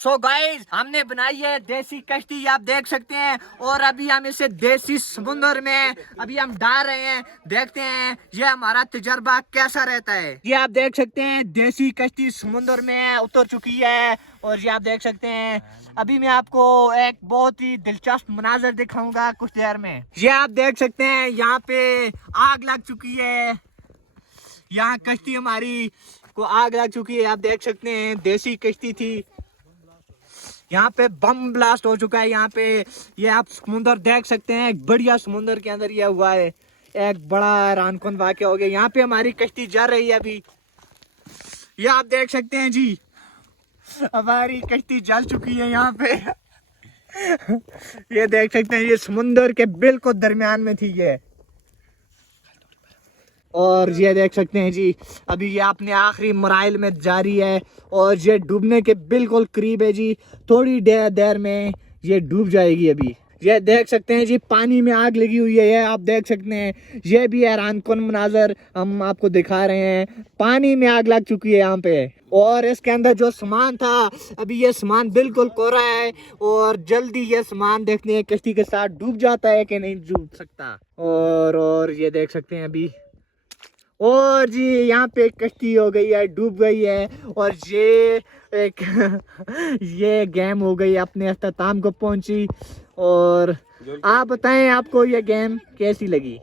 So guys हमने बनाई है देसी कश्ती, आप देख सकते हैं, और अभी हम इसे देसी समुंदर में अभी हम डाल रहे हैं। देखते हैं ये हमारा तजर्बा कैसा रहता है। ये आप देख सकते हैं देसी कश्ती समुंदर में उतर चुकी है, और ये आप देख सकते हैं अभी मैं आपको एक बहुत ही दिलचस्प मनाजर दिखाऊंगा कुछ देर में। ये आप देख सकते हैं यहाँ पे आग लग चुकी है, यहाँ कश्ती हमारी को आग लग चुकी है। आप देख सकते हैं देसी कश्ती थी, यहाँ पे बम ब्लास्ट हो चुका है। यहाँ पे ये आप समुंदर देख सकते हैं, एक बढ़िया समुंदर के अंदर ये हुआ है, एक बड़ा हैरानकुन वाक़या हो गया। यहाँ पे हमारी कश्ती जा रही है अभी, ये आप देख सकते हैं जी, हमारी कश्ती जल चुकी है यहाँ पे। ये देख सकते हैं, ये समुंदर के बिल्कुल दरमियान में थी ये, और ये देख सकते हैं जी अभी ये अपने आखिरी मराइल में जारी है, और ये डूबने के बिल्कुल करीब है जी। थोड़ी देर में ये डूब जाएगी। अभी ये देख सकते हैं जी पानी में आग लगी हुई है, ये आप देख सकते हैं। ये भी हैरानकुन मनाजर हम आपको दिखा रहे हैं, पानी में आग लग चुकी है यहाँ पे, और इसके अंदर जो सामान था अभी ये सामान बिल्कुल कोरा है, और जल्दी ये सामान देखते हैं कश्ती के साथ डूब जाता है कि नहीं डूब सकता। और ये देख सकते हैं अभी, और जी यहाँ पे कश्ती हो गई है, डूब गई है, और ये एक ये गेम हो गई अपने अख्ताम को पहुंची। और आप बताएं आपको ये गेम कैसी लगी।